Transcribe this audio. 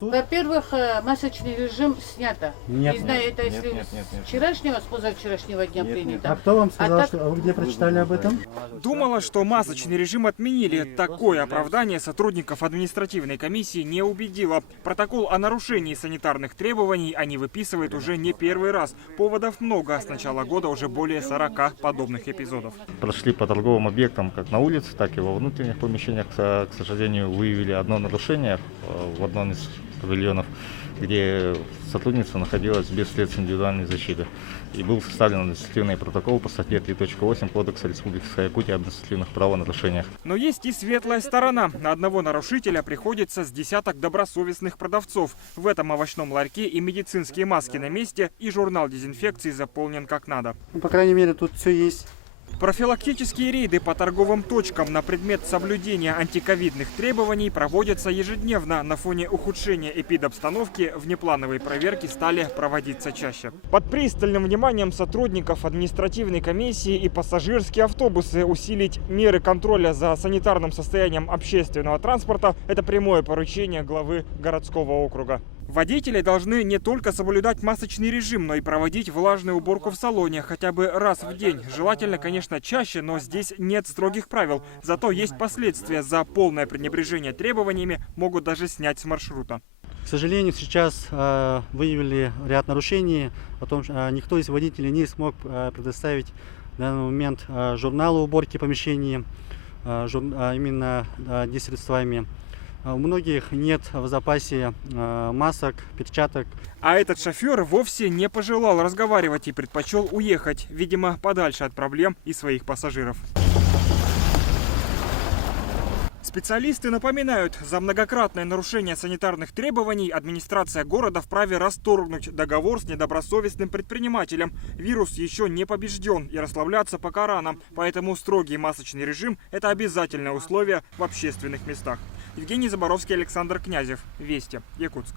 Во-первых, масочный режим снято. Нет, Не знаю, нет, это если нет. вчерашнего, с позавчерашнего дня Нет, принято. А кто вам сказал, так- что вы где прочитали об этом? Думала, что масочный режим отменили. Такое оправдание сотрудников административной комиссии не убедило. Протокол о нарушении санитарных требований они выписывают уже не первый раз. Поводов много. С начала года уже более 40 подобных эпизодов. Прошли по торговым объектам как на улице, так и во внутренних помещениях. К сожалению, выявили одно нарушение в одном из павильонов, где сотрудница находилась без средств индивидуальной защиты. И был составлен административный протокол по статье 3.8 Кодекса Республики Якутия об административных правонарушениях. Но есть и светлая сторона. На одного нарушителя приходится с десяток добросовестных продавцов. В этом овощном ларьке и медицинские маски на месте, и журнал дезинфекции заполнен как надо. Ну, по крайней мере, тут все есть. Профилактические рейды по торговым точкам на предмет соблюдения антиковидных требований проводятся ежедневно. На фоне ухудшения эпидобстановки внеплановые проверки стали проводиться чаще. Под пристальным вниманием сотрудников административной комиссии и пассажирские автобусы усилить меры контроля за санитарным состоянием общественного транспорта – это прямое поручение главы городского округа. Водители должны не только соблюдать масочный режим, но и проводить влажную уборку в салоне хотя бы раз в день. Желательно, конечно, чаще, но здесь нет строгих правил. Зато есть последствия. За полное пренебрежение требованиями могут даже снять с маршрута. К сожалению, сейчас выявили ряд нарушений. Потом никто из водителей не смог предоставить в данный момент журналы уборки помещений, именно средствами. У многих нет в запасе масок, перчаток. А этот шофер вовсе не пожелал разговаривать и предпочел уехать, видимо, подальше от проблем и своих пассажиров. Специалисты напоминают, за многократное нарушение санитарных требований администрация города вправе расторгнуть договор с недобросовестным предпринимателем. Вирус еще не побежден и расслабляться пока рано, поэтому строгий масочный режим – это обязательное условие в общественных местах. Евгений Заборовский, Александр Князев. Вести. Якутск.